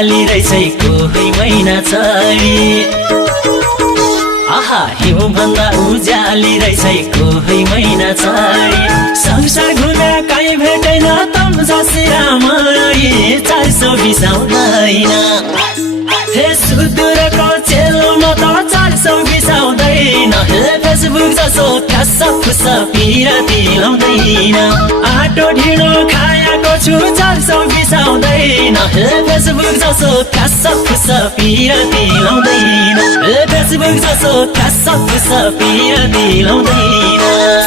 उज्याली रहेछ कोही महिना छडी आहा हिउँ भन्दा उज्याली रहेछ कोही महिना छडी संसार घुमे कहीँ भेटैन तम जसी रामरी 420 आउँदैन हे सुदूरको चेलमा त 420 आउँदैन हे फेसबुक जसो ठ्यासफुस पिरती लाउँदैन आटो ढिँडो खाएको छु 420 आउँदैन हे फेसबुक जसो ठ्यासफुस पिरती लाउँदैन हे फेसबुक जसो ठ्यासफुस पिरती लाउँदैन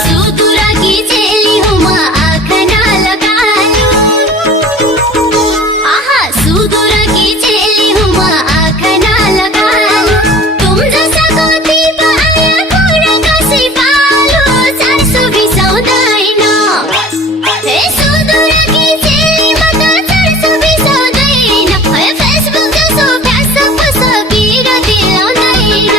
सुदूरकी चेली हो म आँखा नलगायो आहा सुदूरकी चेली हो म आँखा नलगायो तुम जसाको दिपा आया कुरा कसै पालो 420 आउँदैन हे सुदूरकी चेलीमा त 420 आउँदैन हे फेसबुक जसो फ्यासफुस पिरती लाउँदैन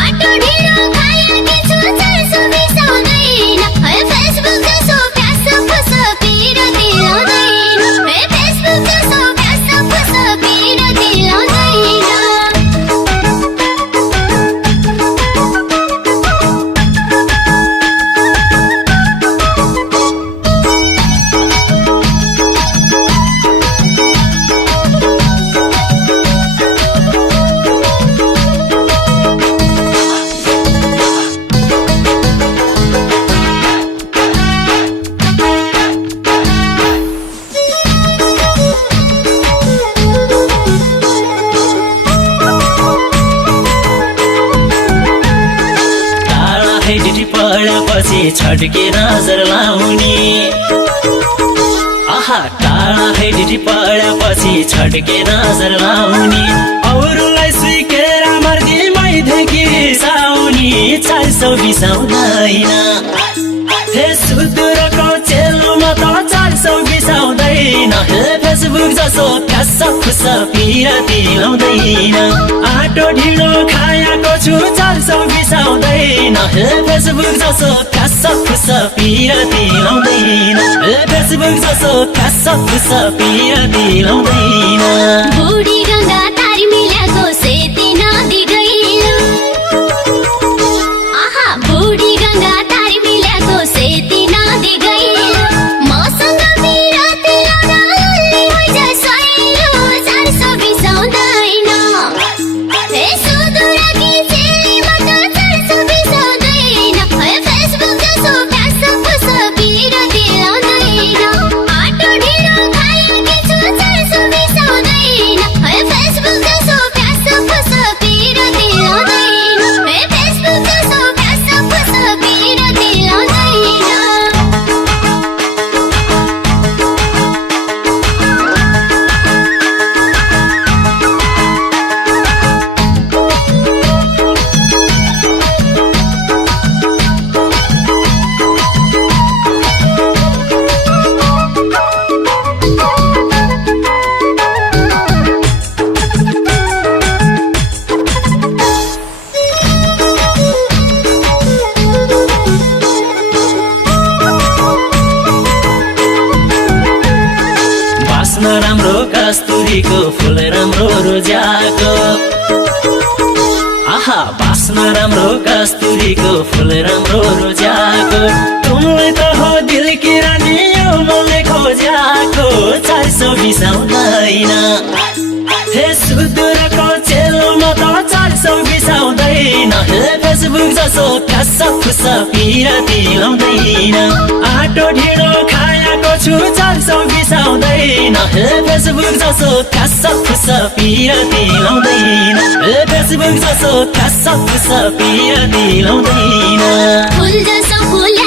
आटो ढिँडो खाएकी छु 420 आउँदैन हे फेसबुक जसो फ्यासफुस पिरती लाउँदैन हे फेसबुक जसो फ्यासफुस पिरती लाउँदैन ड्युटी पढेपछि छड्के नजर लाउने आहा टाढा है ड्युटी पढेपछि छड्के नजर लाउने अरूलाई सुकेर मर्दीमैदेखि साउनी 420 आउँदैन हे सुदूरको चेलमा त 420 आउँदैन हे फेसबुक जसो ठ्यासफुस पिरती लाउँदैन आटो ढिँडो खाएको छु 420 आउँदैन हे फेसबुक जसो ठ्यासफुस पिरती लाउँदैन हे फेसबुक जसो ठ्यासफुस पिरती लाउँदैन बुढी गंगा तारी मिलाको सेती नदी गइलो आहा बुढी गंगा तारी मिलाको सेती नदी गइलो मसँग पिरती लाउन उल्ली होइजा सैलो 420 आउँदैन हे सुदूरकी चेलीमा त 420 आउँदैन हे फेसबुक जसो फ्यासफुस पिरती लाउँदैन आटो ढिँडो खाएकी छु 420 आउँदैन हे फेसबुक जसो फ्यासफुस पिरती लाउँदैन हे फेसबुक जसो फ्यासफुस पिरती लाउँदैन बास्न राम्रो कस्तुरीको फुल राम्रो रोजाको आहा बास्न राम्रो कस्तुरीको फुल राम्रो रोजाको तुमले त हो दिल की रानी यो मनले खोजाको 420 आउँदैन हे सुदूरको चेलमा त 420 आउँदैन हे फेसबुक जसो ठ्यासफुस पिरती लाउँदैन आटो ढिँडो खाएको छु 420 आउँदैन हे फेसबुक जसो ठ्यासफुस पिरती लाउँदैन हे फेसबुक जसो ठ्यासफुस पिरती लाउँदैन फुल जसो फुल